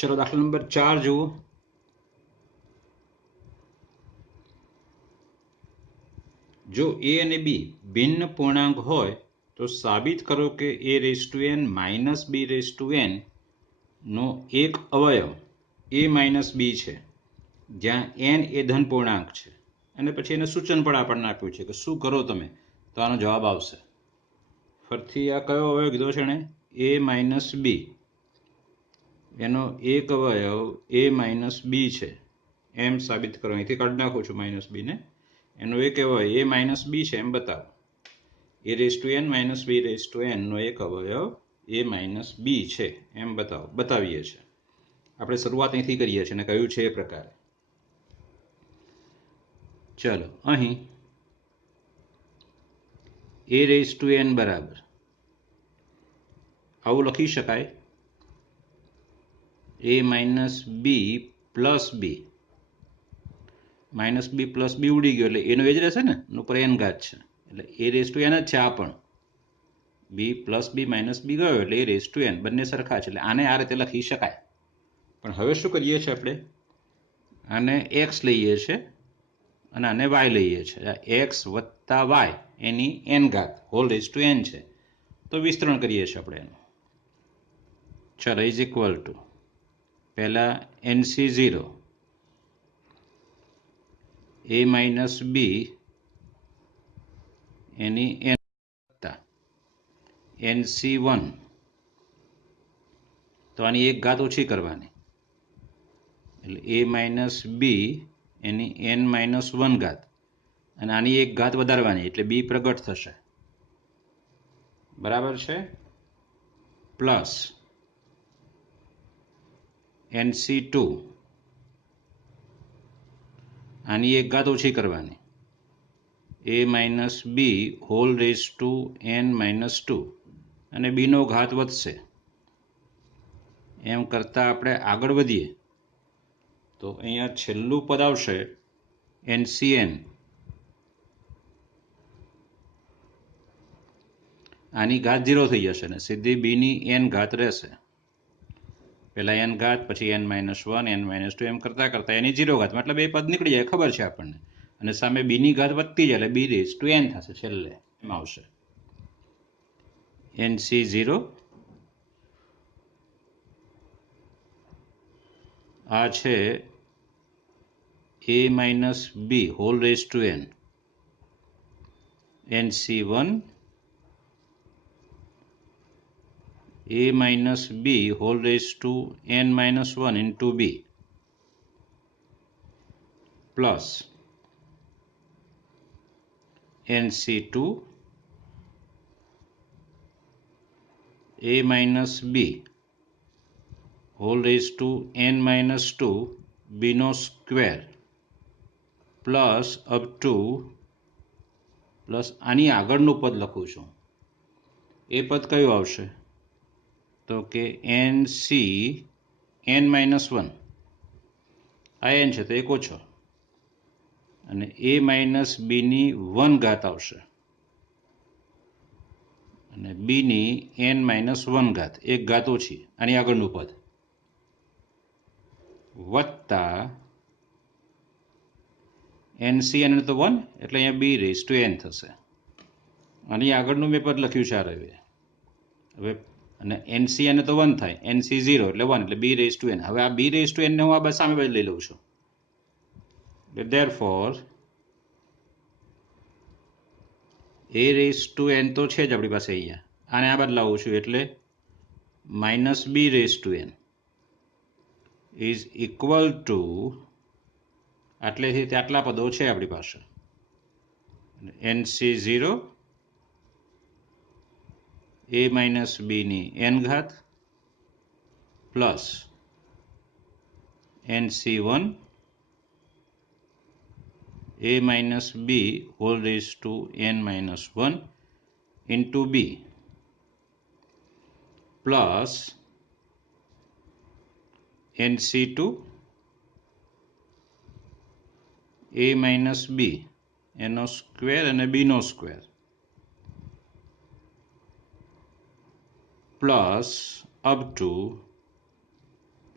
चलो दाखला नंबर 4 जुओ। जो ए અને બી ભિન્ન પૂર્ણાંક હોય તો સાબિત કરો કે a⁻n નો એક અવયવ a-b છે, જ્યાં n એ ધન પૂર્ણાંક છે, અને પછી એને સૂચન પણ આપણને આપ્યું છે કે શું કરો તમે તો આનો જવાબ આવશે। ફરીથી આ કયો અવયવ કીધો છે એને? a-b, એનો એક અવયવ a-b છે એમ સાબિત કરો। અહીંથી કાઢી નાખું છું -b ને। એનો એક અવયવ a-b છે એમ બતાવો। a⁻n નો એક અવયવ a-b છે એમ બતાવીએ છીએ। આપણે શરૂઆત અહીંથી કરીએ છીએ અને કહ્યું છે એ પ્રકારે। ચલો અહીં a⁻n બરાબર આવું લખી શકાય a-b plus b। -b plus b ઉડી ગયો એટલે એનો એ જ રહેશે ને, એનું ઉપર n ઘાત છે એટલે a⁻n જ છે આ પણ। b plus b minus b ગયો એટલે a⁻n, બંને સરખા છે એટલે આને આ રીતે લખી શકાય। પણ હવે શું કરીએ છીએ આપણે? આને x લઈએ છીએ અને આને y લઈએ છીએ। x વત્તા y એની n ઘાત હોલ રેઝ ટુ n છે, તો વિસ્તરણ કરીએ છીએ આપણે એનું। ચલો ઇઝ ઇક્વલ ટુ પહેલા nc0 a-b એની n વત્તા nc1, તો આની એક ઘાત ઓછી કરવાની એટલે a-b એની n-1 ઘાત, અને આની એક ઘાત વધારવાની એટલે b પ્રગટ થશે, બરાબર છે? પ્લસ nc2, આની એક ઘાત ઓછી કરવાની a-b whole raise to n-2, અને b નો ઘાત વધશે। એમ કરતાં આપણે આગળ વધીએ તો અહીંયા છેલ્લું પદ આવશે ncn, આની ઘાત 0 થઈ જશે અને સીધી b ની n ઘાત રહેશે। પહેલા n ઘાત, પછી n-1, n-2, એમ કરતાં કરતાં એની 0 ઘાત, મતલબ એ પદ નીકળી જાય ખબર છે આપણને, અને સામે b ની ઘાત વધતી જાય એટલે b⁻n થશે છેલ્લે એમ આવશે। nc0 આ છે a-b whole raise to n, nc1 a-b whole raise to n-1 into b plus nc2 a-b whole raise to n-2 b નો square plus up to, plus આની આગળનું પદ લખું છું, એ પદ કયું આવશે? તો કે nc(n-1), આ n છે તો એક ઓછો, અને a-b ની 1 ઘાત આવશે, અને b ની n-1 ઘાત, એક ઘાત ઓછી આની આગળનું પદ, વત્તા ncn તો 1 એટલે અહીંયા b⁻n થશે। આની આગળનું મેં પદ લખ્યું છે આ રહ્યું। હવે અને ncn તો 1 થાય, nc0 એટલે 1 એટલે b⁻n। હવે આ b⁻n ને હું આ સામે બાજુ લઈ લઉં છું, therefore a⁻n તો છે જ આપણી પાસે અહીંયા, આને આ બાજુ લાવું છું એટલે -b⁻n ઇઝ ઇક્વલ ટુ, આટલેથી આટલા પદો છે આપણી પાસે, nc0 a-b ની n ઘાત plus nc1 a-b whole raise to n-1 into b plus nc2 a-b એનો સ્ક્વેર અને b નો square plus up to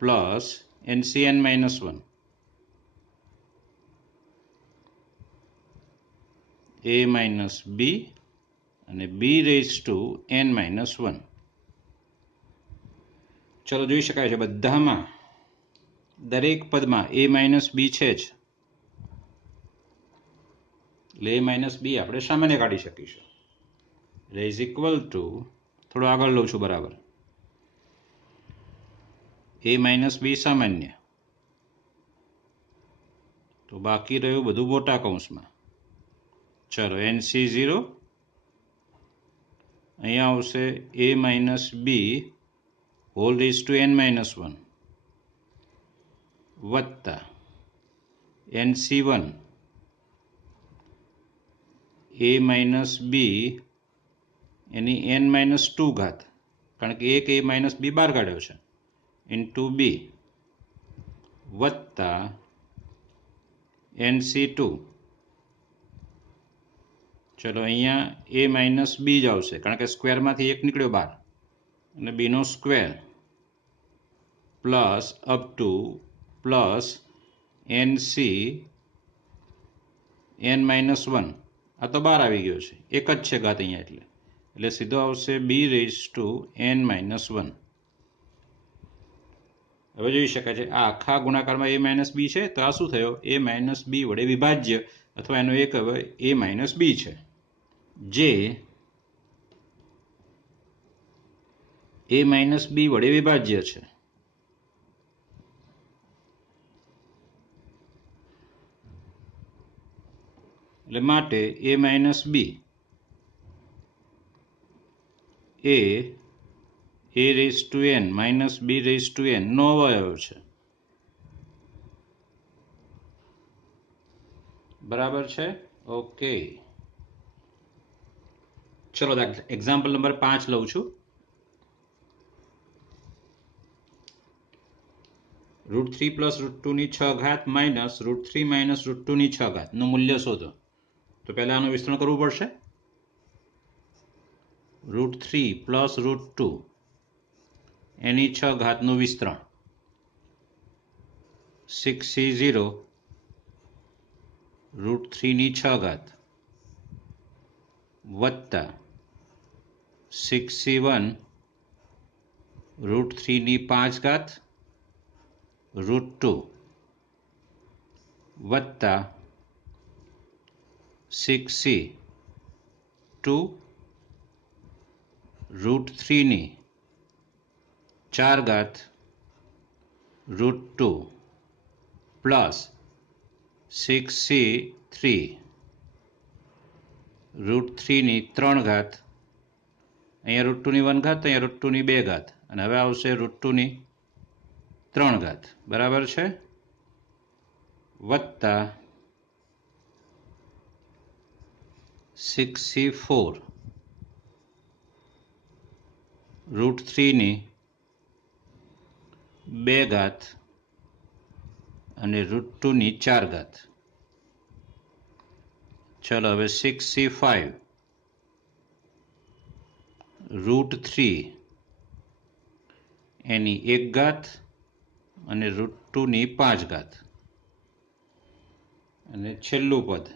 plus NCN -1 a minus B અને બી રેઝ ટુ n -1. ચલો જોઈ શકાય છે બધામાં દરેક પદમાં a માઇનસ બી છે જ, એટલે a માઇનસ બી આપણે સામાન્ય કાઢી શકીશું. ઇઝ ઇક્વલ ટુ, થોડું આગળ લઉં છું બરાબર, a માઇનસ બી સામાન્ય, તો બાકી રહ્યું બધું મોટા કૌંસમાં. ચલો NC0 અહીંયા આવશે a minus b whole raise to n -1 વત્તા NC1 a minus B any n-2 ઘાત, કારણ કે એક a માઇનસ બી બહાર કાઢ્યો છે, ઇન્ટુ બી વત્તા NC2. ચલો અહીંયા a માઇનસ બી જ આવશે, કારણ કે સ્ક્વેરમાંથી એક નીકળ્યો બહાર, અને બીનો square plus up to plus NC n-1. આ તો બહાર આવી ગયો છે, એક જ છે ઘાત અહીંયા, એટલે સીધો આવશે બી રેઝ ટુ n-1. હવે જોઈ શકાય છે આ આખા ગુણાકારમાં a માઇનસ બી છે, તો આ શું થયો, a માઇનસ બી વડે વિભાજ્ય, અથવા એનો એક હવે a માઇનસ બી છે, જે a માઇનસ બી વડે વિભાજ્ય છે. એટલે માટે a માઇનસ બી એ a raise to n minus b raise to n નો અવયવ છે. બરાબર છે? ઓકે. ચલો એક્ઝામ્પલ નંબર 5 લઉં છું. √3 પ્લસ √2 ની 6 ઘાત માઇનસ √3 માઇનસ √2 ની 6 ઘાત નું મૂલ્ય શોધો. તો પહેલા આનું વિસ્તરણ કરવું પડશે. √3 પ્લસ √2 એની 6 ઘાતનું વિસ્તરણ, 6C0 √3 ની 6 ઘાત વત્તા 6C1 √3 ની 5 ઘાત √2 વત્તા 6C2 √3 ની 4 ઘાત √2 પ્લસ 6C3 √3 ની 3 ઘાત, અહીંયા √2 ની 1 ઘાત, અહીંયા √2 ની 2 ઘાત, અને હવે આવશે √2 ની 3 ઘાત. બરાબર છે? વત્તા 6C4 √3 ની 2 ઘાત અને √2 ની 4 ઘાત. ચલો હવે 6C5 √3 એની 1 ઘાત અને √2 ની 5 ઘાત, અને છેલ્લું પદ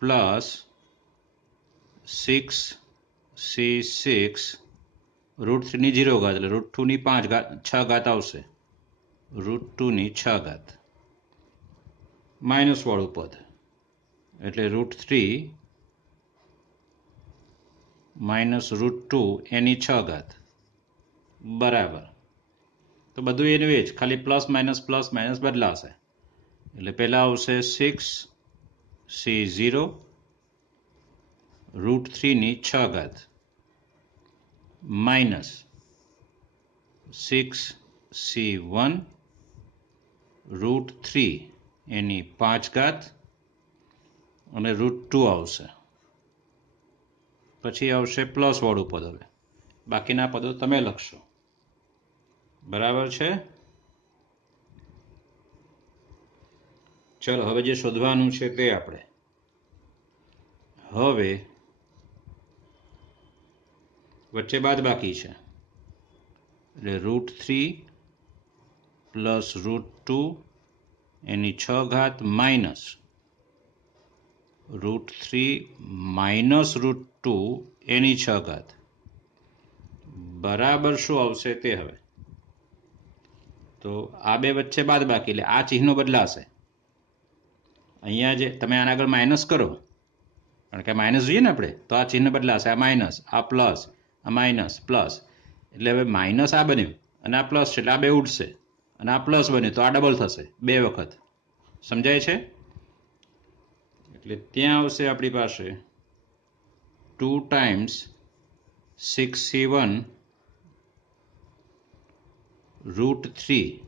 પ્લસ 6C6 √3 ની 0 ઘાત, એટલે √2 ની 5 ઘાત 6 ઘાત આવશે, √2 ની 6 ઘાત માઇનસ વાળું પદ, એટલે √3 માઇનસ √2 એની 6 ઘાત. બરાબર. તો બધું એનું એ જ, ખાલી પ્લસ માઇનસ બદલાશે. એટલે પહેલાં આવશે 6C0 √3 ની 6 ઘાત માઇનસ 6C1 √3 એની 5 ઘાત અને √2 આવશે. પછી આવશે પ્લસ વાળું પદ. હવે બાકીના પદો તમે લખશો. બરાબર છે? ચલો હવે જે શોધવાનું છે તે આપણે હવે વચ્ચે બાદ બાકી છે, એટલે √3 પ્લસ √2 એની 6 ઘાત માઇનસ √3 માઇનસ √2 એની 6 ઘાત બરાબર શું આવશે તે હવે તો આ બે વચ્ચે બાદ બાકી એટલે આ ચિહ્નો બદલાશે અહીંયા જે તમે આના આગળ માઇનસ કરો કારણ કે માઇનસ જોઈએ ને આપણે તો આ ચિહ્ન બદલાશે આ માઇનસ આ પ્લસ આ માઇનસ પ્લસ એટલે હવે માઇનસ આ બન્યું અને આ પ્લસ છે એટલે આ બે ઉડશે અને આ પ્લસ બન્યું તો આ ડબલ થશે બે વખત સમજાય છે એટલે ત્યાં આવશે આપણી પાસે 2 ટાઈમ્સ 6c1 √3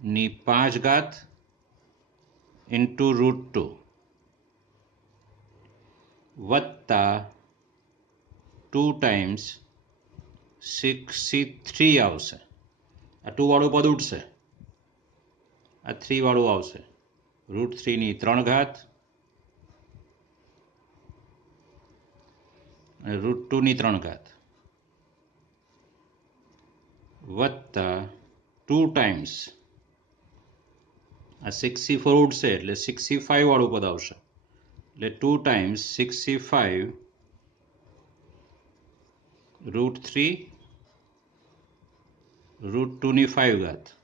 ની 5 ઘાત ઇન્ટુ √2 વત્તા 2 ટાઈમ્સ 6c3 આવશે આ 2 વાળું પદ ઉઠશે આ 3 વાળું આવશે √3 ની 3 ઘાત અને √2 ની 3 ઘાત વત્તા 2 ટાઈમ્સ આ 6c4 ઉડશે એટલે 6c5 વાળું પદ આવશે એટલે 2 ટાઈમ્સ 6c5 √3 √2 ની 5 ઘાત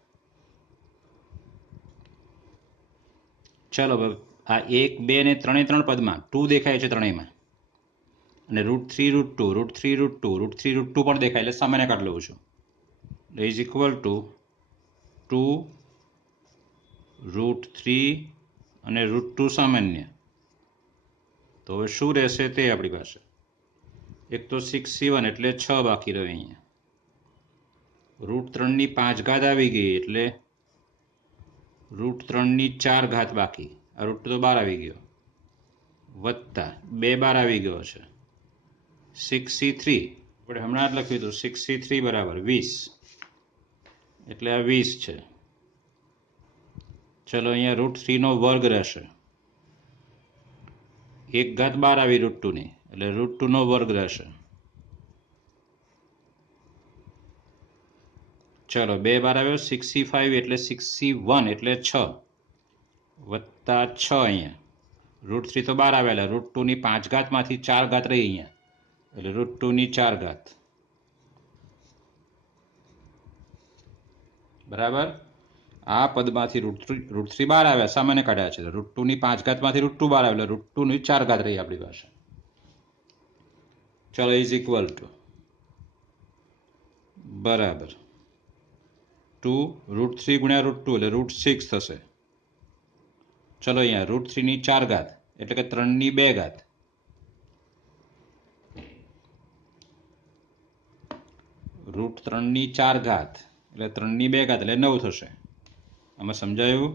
ચાલો હવે આ 1 2 ને 3 પદમાં 2 દેખાય છે ત્રણેયમાં અને √3 √2 √3 √2 √3 √2 પણ દેખાય એટલે સામાન્ય કાઢી લઉં છું ઇઝ ઇક્વલ ટુ 2 √3 અને √2 સામાન્ય તો હવે શું રહેશે તે આપણી પાસે એક તો 6c1 એટલે 6 બાકી રહ્યો અહીંયા √3 ની 5 ઘાત આવી ગઈ એટલે √3 ની 4 ઘાત બાકી આ √2 તો 12 આવી ગયો વત્તા 2 12 આવી ગયો છે 6c3 આપણે હમણાં જ લખ્યું હતું 6c3 બરાબર 20 એટલે આ 20 છે ચલો અહીંયા √3 નો વર્ગ રહેશે 1 ઘાત 12 આવી √2 ની એટલે √2 નો વર્ગ રહેશે ચલો 2 12 આવ્યો 6c5 એટલે 6c1 એટલે 6 વત્તા 6 અહીંયા √3 તો 12 આવેલા √2 ની 5 ઘાતમાંથી 4 ઘાત રહી અહીંયા એટલે √2 ની 4 ઘાત બરાબર આ પદમાંથી √3 12 આવ્યા સામાન્ય કાઢ્યા છે √2 ની 5 ઘાતમાંથી √2 12 આવ્યા એટલે √2 ની 4 ઘાત રહી આપણી પાસે ચલો ઇઝ ઇક્વલ ટુ બરાબર 2 √3 ગુણ્યા √2 એટલે √6 થશે ચલો અહીંયા √3 ની 4 ઘાત એટલે કે 3 ની 2 ઘાત √3 ની 4 ઘાત એટલે 3 ની 2 ઘાત એટલે 9 થશે આમાં સમજાયું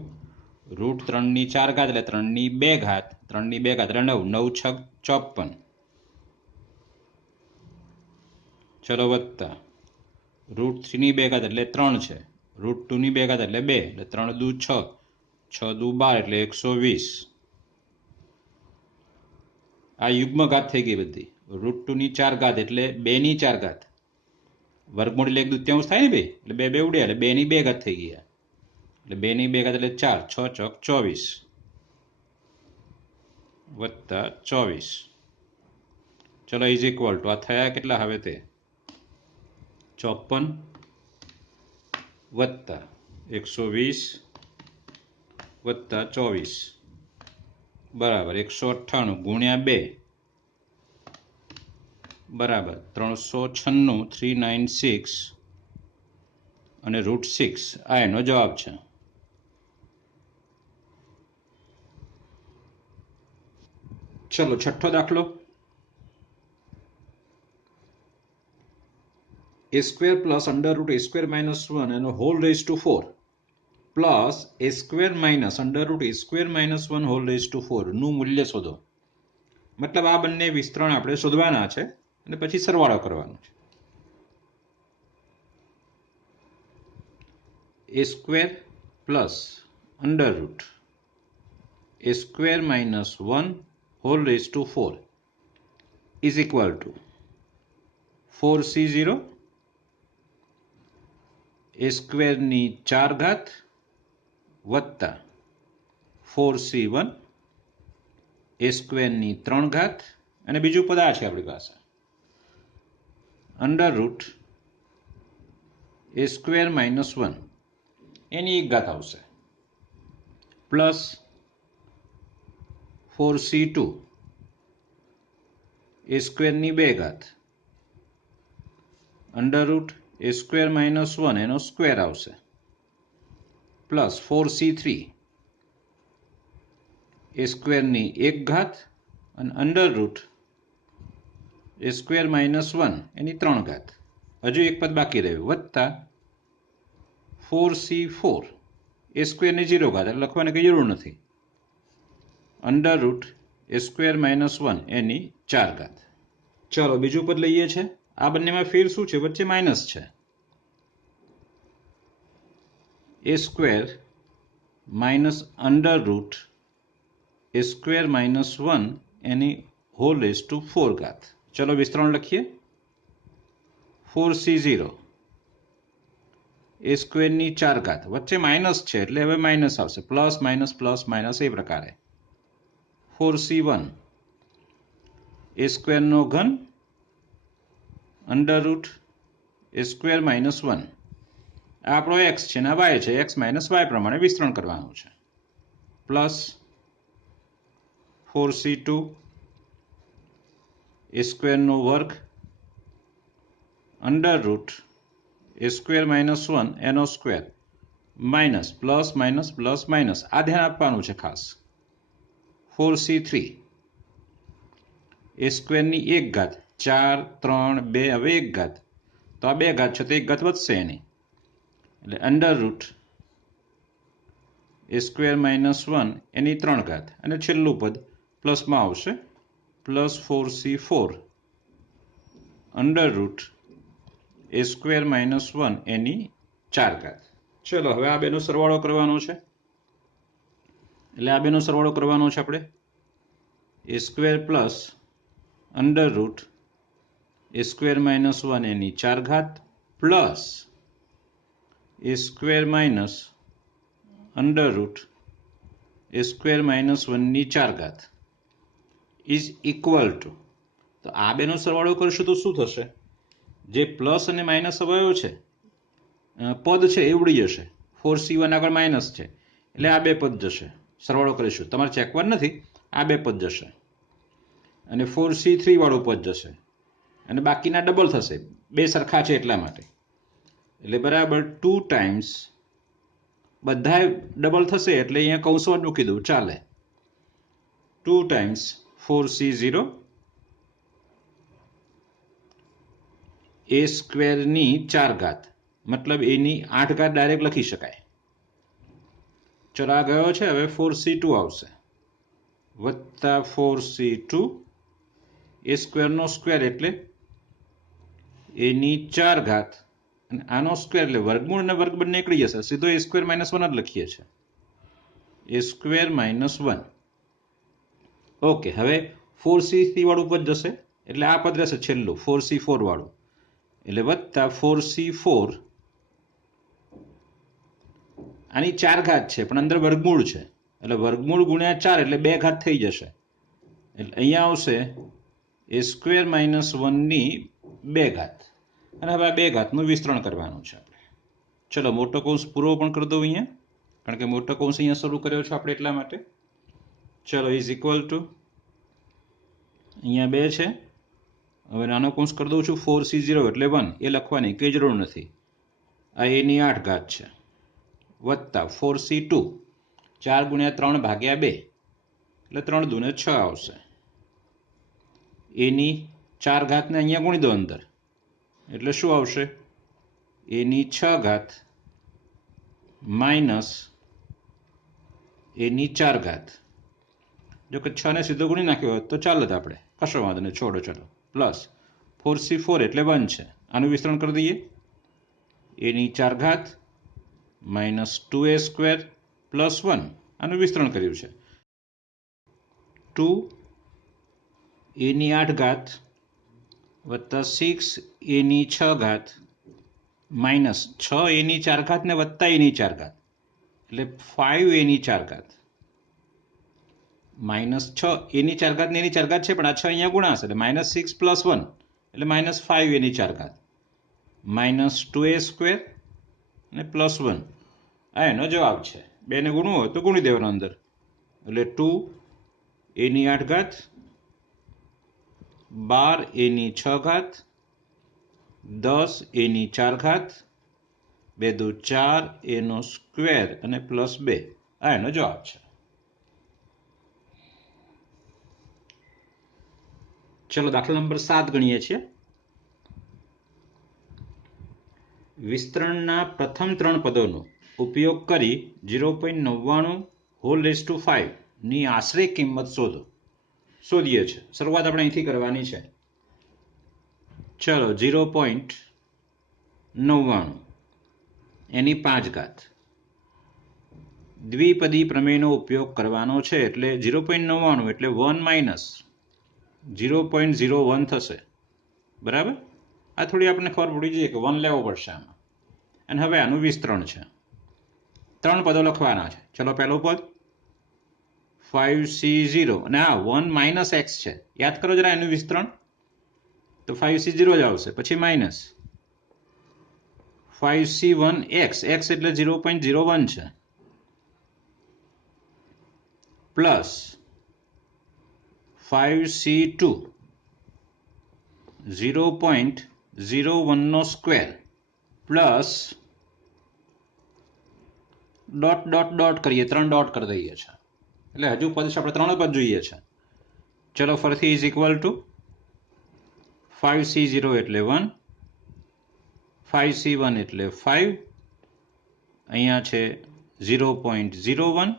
√3 ની 4 ઘાત એટલે 3 ની 2 ઘાત 3 ની 2 ઘાત એટલે 9 9 6 54 ચલો વત્તા √3 ની 2 ઘાત એટલે 3 છે √2 ની 2 ઘાત એટલે 2 એટલે 3 દુ 6 6 દુ 12 એટલે 120 આ યુગ્મ ઘાત થઈ ગઈ બધી √2 ની 4 ઘાત એટલે 2 ની 4 ઘાત વર્ગમૂળ એટલે 1/2 થાય ને બે એટલે 2 2 ઉડ્યા એટલે 2 ની 2 ઘાત થઈ ગયા એટલે 2 ની 2 ઘાત એટલે 4 6 ચોક 24 વત્તા 24 ચલો ઇઝ ઇક્વલ ટુ આ થયા કેટલા હવે તે 54 વત્તા 120 વત્તા 24 બરાબર 198 ગુણ્યા 2 બરાબર 396 396 અને √6 આ એનો જવાબ છે ચલો છઠ્ઠો દાખલો a square plus under root a square minus 1 and a whole raised to 4 plus a square minus under root a square minus 1 whole raised to 4 નું મૂલ્ય શોધો મતલબ આ બંને વિસ્તરણ આપણે શોધવાના છે અને પછી સરવાળો કરવાનો છે a square plus under root a square minus 1 whole raised to 4 is equal to 4c0 એ સ્ક્વેરની 4 ઘાત વત્તા 4c1 એ સ્ક્વેરની 3 ઘાત અને બીજું પદ આ છે આપણી પાસે અંડર રૂટ એ સ્ક્વેર માઇનસ 1 એની 1 ઘાત આવશે પ્લસ 4c2 એ સ્ક્વેરની 2 ઘાત અંડર રૂટ એ સ્ક્વેર માઇનસ 1 એનો સ્ક્વેર આવશે પ્લસ 4c3 એ સ્ક્વેરની 1 ઘાત અને અંડર રૂટ એ સ્ક્વેર માઇનસ 1 એની 3 ઘાત હજુ એક પદ બાકી રહ્યું વત્તા 4c4 એ સ્ક્વેરની 0 ઘાત એટલે લખવાની કંઈ જરૂર નથી અંડર રૂટ એ સ્ક્વેર માઇનસ 1 એની 4 ઘાત. ચલો બીજું પદ લઈએ છે. આ બંનેમાં ફેર શું છે? વચ્ચે માઇનસ છે. એ સ્ક્વેર માઇનસ અંડર રૂટ એ સ્ક્વેર માઇનસ 1 એની હોલ રેઝ ટુ 4 ઘાત. ચલો વિસ્તરણ લખીએ. 4c0 એ સ્ક્વેરની 4 ઘાત વચ્ચે માઇનસ છે એટલે હવે માઇનસ આવશે પ્લસ માઇનસ એ પ્રકારે 4c1 એ સ્ક્વેરનો ઘન અંડર રૂટ એ સ્ક્વેર માઇનસ 1 આ આપણો એક્સ છે ને વાય છે એક્સ માઇનસ વાય પ્રમાણે વિસ્તરણ કરવાનું છે પ્લસ 4c2 એ સ્ક્વેરનો વર્ગ અંડર રૂટ એ સ્ક્વેર માઇનસ 1 એનો સ્ક્વેર માઇનસ પ્લસ માઇનસ આ ધ્યાન આપવાનું છે ખાસ 4c3 એ સ્ક્વેરની 1 ઘાત 4 3 2 હવે 1 ઘાત તો આ 2 ઘાત છે તો 1 ઘાત વધશે એની એટલે અંડર રૂટ એ સ્ક્વેર માઇનસ 1 એની 3 ઘાત અને છેલ્લું પદ પ્લસમાં આવશે પ્લસ 4c4 અંડર રૂટ એ સ્ક્વેર માઇનસ 1 એની 4 ઘાત. ચલો હવે આ બેનો સરવાળો કરવાનો છે એટલે આ બેનો સરવાળો કરવાનો છે આપણે એ સ્ક્વેર પ્લસ અંડર રૂટ એ સ્ક્વેર માઇનસ 1 એની 4 ઘાત પ્લસ એ સ્ક્વેર માઇનસ અંડર રૂટ એ સ્ક્વેર માઇનસ 1 ની 4 ઘાત ઇઝ ઇક્વલ ટુ તો આ બેનો સરવાળો કરશું તો શું થશે? જે પ્લસ અને માઇનસ અવયવ છે પદ છે એ ઉડી જશે 4c1 આગળ માઇનસ છે એટલે આ બે પદ જશે સરવાળો કરીશું તમારે ચેકવાનું નથી આ બે પદ જશે અને 4c3 વાળું પદ જશે અને બાકીના ડબલ થશે બે સરખા છે એટલા માટે એટલે બરાબર 2 ટાઈમ્સ બધા ડબલ થશે એટલે અહીંયા કૌંસમાં મૂકી દઉં ચાલે 2 ટાઈમ્સ 4c0 એ સ્ક્વેરની 4 ઘાત મતલબ એની 8 ઘાત ડાયરેક્ટ લખી શકાય. ચલો આ ગયો છે હવે 4c2 આવશે વત્તા 4c2 એ સ્ક્વેરનો સ્ક્વેર એટલે એની 4 ઘાત અને આનો સ્ક્વેર એટલે વર્ગમૂળ અને વર્ગ બંને નીકળી જશે સીધો એ સ્ક્વેર માઇનસ 1 જ લખીએ છીએ એ સ્ક્વેર માઇનસ 1. ઓકે હવે 4c3 વાળું પદ જશે એટલે આ પદ રહેશે છેલ્લું 4c4 વાળું એટલે વત્તા 4c4 આની 4 ઘાત છે પણ અંદર વર્ગમૂળ છે એટલે વર્ગમૂળ ગુણ્યા 4 એટલે 2 ઘાત થઈ જશે એટલે અહીંયા આવશે એ સ્ક્વેર માઇનસ 1 ની 2 ઘાત અને હવે આ 2 ઘાતનું વિસ્તરણ કરવાનું છે આપણે. ચલો મોટો કૌંસ પૂરો પણ કરી દઉં અહીંયા કારણ કે મોટો કૌંસ અહીંયા શરૂ કર્યો છે આપણે એટલા માટે. ચલો ઇઝ ઇક્વલ ટુ અહીંયા 2 છે હવે નાનો કૌંસ કરી દઉં છું 4c0 એટલે 1 એ લખવાની કંઈ જરૂર નથી આ એની 8 ઘાત છે વત્તા 4c2 4 ગુણ્યા 3 ભાગ્યા 2 એટલે 3 દૂને 6 આવશે એની 4 ઘાતને અહીંયા ગુણી દો અંદર એટલે શું આવશે એની 6 ઘાત માઇનસ એની 4 ઘાત જો કે 6 ને સીધો ગુણી નાખ્યો હોત તો ચાલત આપણે કશો વાંધો નહીં છોડો ચલો પ્લસ 4c4 એટલે 1 છે આનું વિસ્તરણ કરી દઈએ એની 4 ઘાત માઇનસ 2a સ્ક્વેર પ્લસ 1 આનું વિસ્તરણ કર્યું છે 2 એની 8 ઘાત વત્તા 6 એની 6 ઘાત માઇનસ 6a⁴ ને વત્તા a⁴ એટલે 5a⁴ માઇનસ 6 a⁴ ને a⁴ છે, પણ આ 6 અહીંયા ગુણાશે એટલે -6 + 1 એટલે -5a⁴ માઇનસ 2a² અને +1 આ એનો જવાબ છે. બેને ગુણવું હોય તો ગુણી દેવાનો અંદર એટલે 2a⁴ 12a⁴ 10a⁴ 2 દુ 4a² અને +2 આ એનો જવાબ છે. ચલો દાખલા નંબર 7 ગણીએ છીએ. વિસ્તરણના પ્રથમ 3 પદોનો ઉપયોગ કરી 0.99 ની આશરે કિંમત શોધીએ છે. શરૂઆત આપણે અહીંથી કરવાની છે. ચલો 0.99 એની 5 દ્વિપદી પ્રમેયનો ઉપયોગ કરવાનો છે એટલે 0.99 એટલે 1 - 0.01 થશે. બરાબર, આ થોડી આપણને ખબર પડી જોઈએ કે 1 લેવો પડશે આમાં. અને હવે આનું વિસ્તરણ છે. 3 પદો લખવાના છે. ચલો પહેલું પદ 5c0 અને આ 1 - x છે. યાદ કરો જરા એનું વિસ્તરણ, તો 5c0 જ આવશે. પછી માઇનસ 5c1x, x એટલે 0.01 છે, plus 5c2 0.01² plus dot dot dot કરીએ, 3 ડોટ કરી દઈએ છીએ એટલે હજુ પદ છે આપણે 3 પદ જોઈએ છે. ચલો ફરીથી ઇઝ ઇક્વલ ટુ 5c0 એટલે 1, 5c1 એટલે 5, અહીંયા છે 0.01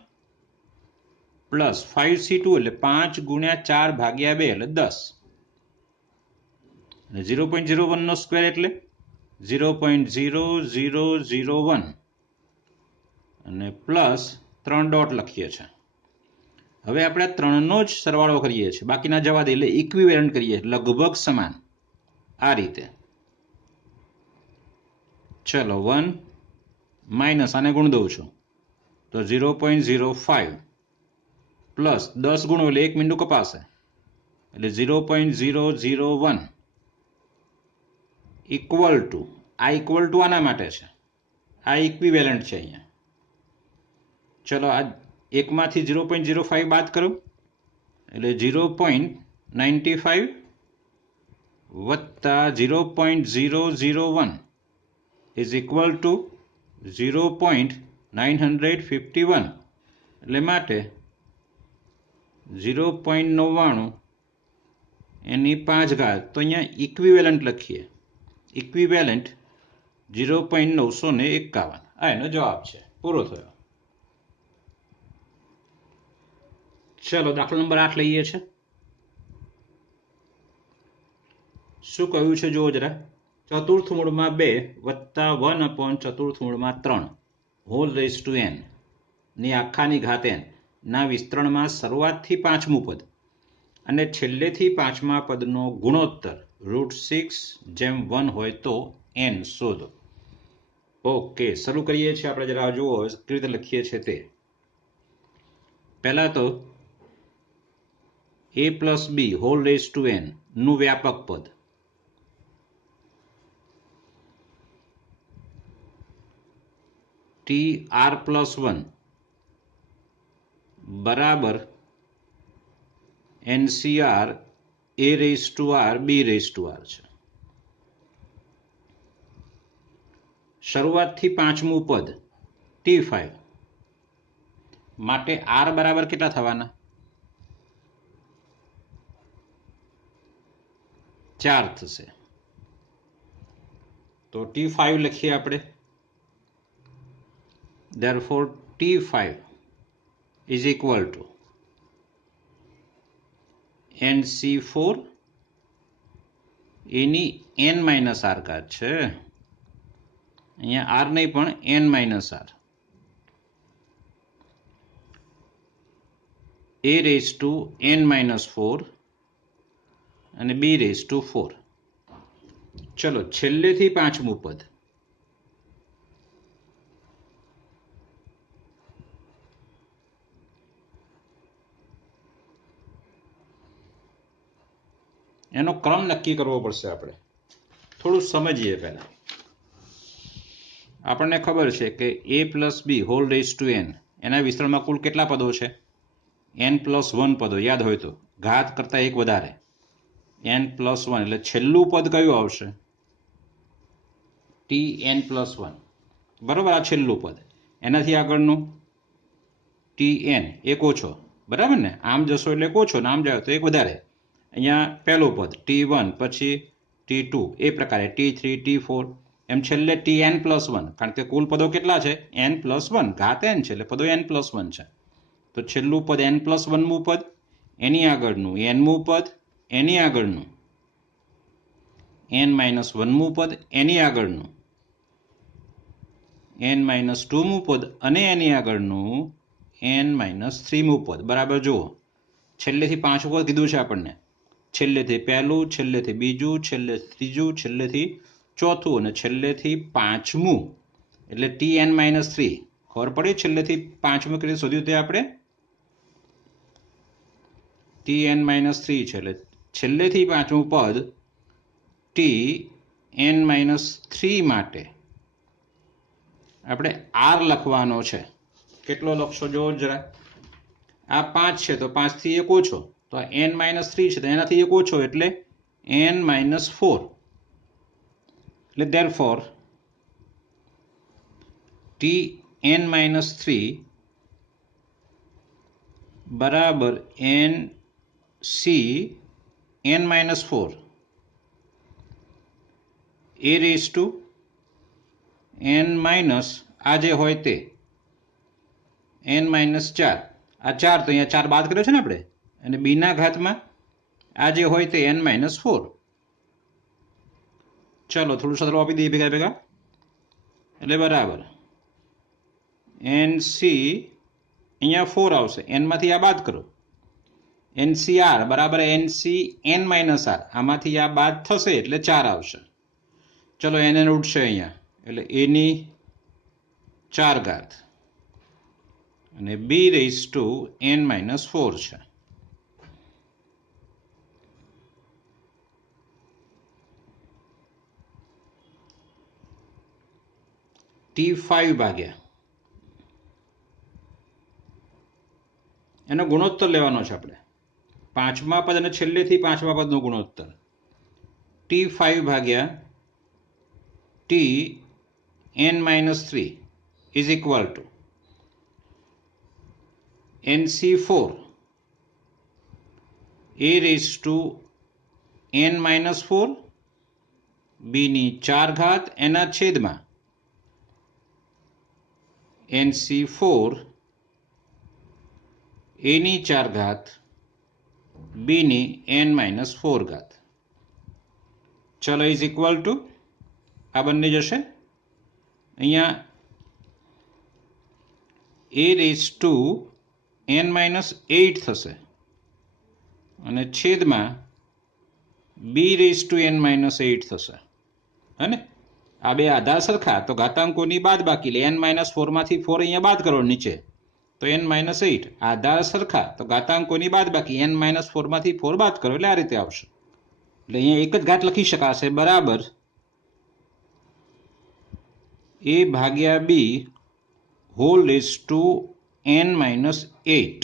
પ્લસ 5c2 એટલે 5 × 4/2 એટલે 10 અને 0.01² એટલે 0.0001 અને પ્લસ 3 ડોટ લખીએ છીએ. હવે આપણે 3નો જ સરવાળો કરીએ છીએ, બાકીના જવા દે એટલે ઇક્વિવેલન્ટ કરીએ, લગભગ સમાન આ રીતે. ચલો 1 માઇનસ આને ગુણ દઉં છું તો 0.05 પ્લસ 10 ગુણો એટલે 1 મીંડું કપાશે એટલે 0.001 ઇક્વલ ટુ, આ ઇક્વલ ટુ આના માટે છે, આ ઇક્વિવેલન્ટ છે અહીંયા. ચલો આ એકમાંથી 0.05 બાદ કરો એટલે 0.95 વત્તા 0.001 ઇઝ ઇક્વલ ટુ 0.951 એટલે માટે 0.99 એની 5 તો અહીંયા ઇક્વિવેલન્ટ લખીએ, ઇક્વિવેલન્ટ 0.951 આ એનો જવાબ છે. પૂરો થયો. ચલો દાખલા નંબર 8 લઈએ છે. શું કહ્યું છે જુઓ જરા. ચતુર્થ મૂળમાં 2 વત્તા 1/3 હોલ રેઝ ટુ n ની આખાની ઘાત n ના વિસ્તરણમાં શરૂઆતથી 5મું પદ અને છેલ્લેથી 5મા પદનો ગુણોત્તર √6/1 હોય તો n શોધો. ઓકે, શરૂ કરીએ છીએ આપણે. જરા જુઓ કેવી રીતે લખીએ છીએ તે. પહેલા તો a + b whole raise to n નું વ્યાપક પદ tr+1 બરાબર NCR a⁴ b⁴ છે. શરૂઆતથી 5મું પદ t5 માટે r બરાબર કેટલા થવાના? 4 થશે. તો t5 લખીએ આપણે. therefore t5 is equal to NC4 any n-r ઘાત છે, અહીંયા r નહીં પણ n-r a⁴ અને b⁴. ચલો છેલ્લેથી 5મું પદ એનો ક્રમ નક્કી કરવો પડશે આપણે. થોડું સમજીએ પહેલા. આપણને ખબર છે કે a plus b whole raise to n એના વિસ્તરણમાં કુલ કેટલા પદો છે? n+1 પદો. યાદ હોય તો ઘાત કરતાં એક વધારે, n+1. એટલે છેલ્લું પદ કયું આવશે? tn+1. બરાબર, આ છેલ્લું પદ. એનાથી આગળનું tn, એક ઓછો. બરાબર ને? આમ જશો એટલે એક ઓછો, આમ જાવ તો એક વધારે. અહીંયા પહેલું પદ t1, પછી t2, એ પ્રકારે t3, t4, એમ છેલ્લે tn+1. કારણ કે કુલ પદો કેટલા છે? n+1. ઘાત n છે એટલે પદો n+1 છે. તો છેલ્લું પદ n+1મું પદ, એની આગળનું nમું પદ, એની આગળનું n-1મું પદ, એની આગળનું n-2મું પદ, અને એની આગળનું n-3મું પદ. બરાબર જુઓ, છેલ્લેથી પાંચમું પદ કીધું છે આપણને. છેલ્લેથી પહેલું, છેલ્લેથી બીજું, છેલ્લેથી ત્રીજું, છેલ્લેથી ચોથું અને છેલ્લેથી પાંચમું. એટલે tn-3. ખબર પડી? છેલ્લેથી પાંચમું કરી શોધ્યું તે આપણે tn-3 છે. એટલે છેલ્લેથી પાંચમું પદ tn-3 માટે આપણે r લખવાનો છે. કેટલો લખશો જો જરા? આ 5 છે તો 5 થી એક ઓછો, તો આ n-3 છે તો એનાથી એક ઓછો એટલે n-4. એટલે therefore tn-3 બરાબર nc(n-4) a raise to n minus આ જે હોય તે n-4. આ 4 તો અહીંયા 4 બાદ કર્યો છે ને આપણે, અને b ના ઘાતમાં આ જે હોય તે n-4. ચલો થોડું સતરો આપી દઈએ ભેગા ભેગા. એટલે બરાબર nc, અહીંયા 4 આવશે, n માંથી આ બાદ કરો, ncr બરાબર nc(n-r). આમાંથી આ બાદ થશે એટલે 4 આવશે. ચલો n ઉઠશે અહીંયા, એટલે a ની 4 ઘાત અને b રેઝ ટુ n-4 છે. t5 ભાગ્યા એનો ગુણોત્તર લેવાનો છે આપણે. પાંચમા પદ અને છેલ્લેથી પાંચમા પદનો ગુણોત્તર t5 ભાગ્યા tn-3 is equal to nc4 a raise to n-4 b ની 4 ઘાત એના છેદમાં nc4 a ની 4 ઘાત b ની n-4 ઘાત. ચલો ઇઝ ઇક્વલ ટુ આ બંને જશે. અહીંયા a રેઝ ટુ n-8 થશે અને છેદમાં b રેઝ ટુ n-8 થશે. હે ને? આ બે આધાર સરખા તો ઘાતાંકોની બાદ બાકી, એટલે n-4 માંથી 4 અહીંયા બાદ કરો નીચે તો n-8. આધાર સરખા તો ઘાતાંકોની બાદ બાકી, n-4 માંથી 4 બાદ કરો એટલે આ રીતે આવશે. એટલે અહીંયા એક જ ઘાત લખી શકાશે, બરાબર a ભાગ્યા b whole raise two n-8.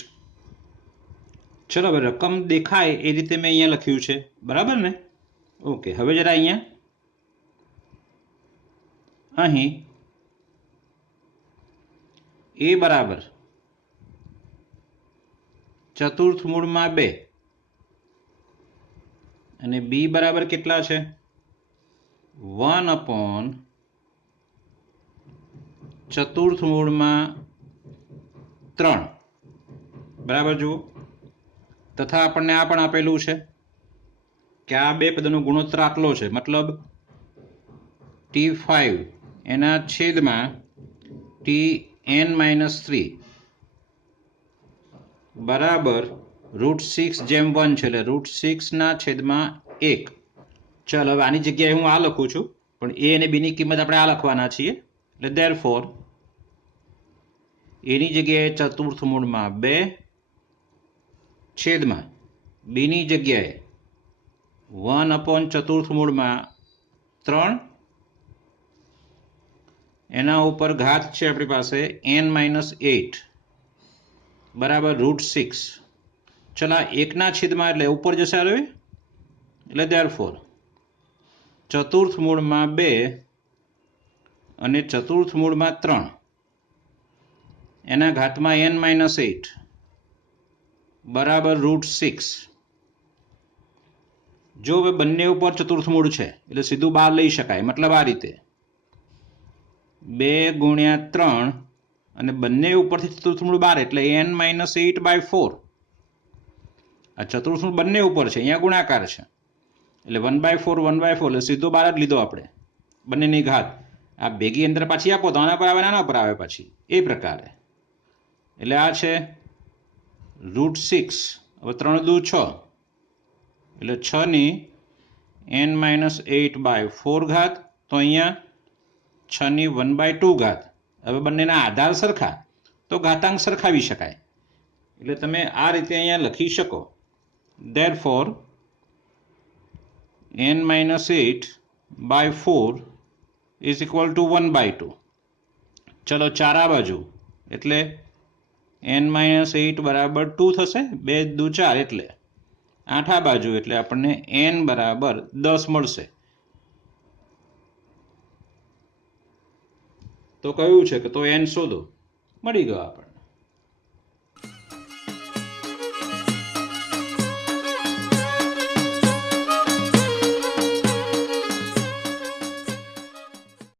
ચલો હવે રકમ દેખાય એ રીતે મેં અહીંયા લખ્યું છે, બરાબર ને? ઓકે, હવે જરા અહીંયા અહીં a બરાબર ચતુર્થ મૂળમાં 2 અને b બરાબર કેટલા છે? 1/4 ચતુર્થ મૂળમાં 3. બરાબર જુઓ. તથા આપણને આ પણ આપેલું છે કે આ બે પદનો ગુણોત્તર આટલો છે, મતલબ t5 એના છેદમાં tn-3 બરાબર √6/1 છે, એટલે √6/1. ચાલો હવે આની જગ્યાએ હું આ લખું છું, પણ a અને b ની કિંમત આપણે આ લખવાના છીએ. એટલે therefore a ની જગ્યાએ ચતુર્થ મૂળમાં 2 છેદમાં b ની જગ્યાએ 1/4 મૂળમાં 3 એના ઉપર ઘાત છે આપણી પાસે n-8 બરાબર √6. ચલા એકના છેદમાં એટલે ઉપર જશે આવે એટલે therefore ચતુર્થ મૂળમાં 2 અને ચતુર્થ મૂળમાં 3 એના ઘાતમાં n-8 બરાબર √6. જો હવે બંને ઉપર ચતુર્થ મૂળ છે એટલે સીધું બહાર લઈ શકાય. મતલબ આ રીતે 2 × 3 અને બંને ઉપરથી ચતુર્થ મૂળ 12 એટલે n-8/4. આ ચતુર્થ મૂળ બંને ઉપર છે, અહીંયા ગુણાકાર છે એટલે 1/4 એટલે સીધો 12 જ લીધો આપણે બંનેની ઘાત. આ ભેગી અંદર પાછી આપો તો આના પર આવે આના પર આવે પાછી એ પ્રકારે. એટલે આ છે √6. હવે 3 દુ 6 એટલે 6ની n-8/4 ઘાત. તો અહીંયા 6ની 1/2 ઘાત. હવે બંનેના આધાર સરખા તો ઘાતાંક સરખાવી શકાય. એટલે તમે આ રીતે અહીંયા લખી શકો therefore n-8/4 is equal to 1/2. ચલો ચારા બાજુ એટલે n-8 બરાબર 2 થશે. 2 દુ 4 એટલે 8 આ બાજુ એટલે આપણને n બરાબર 10 મળશે. તો કહ્યું છે કે તો n શોધો. મળી ગયો આપણે.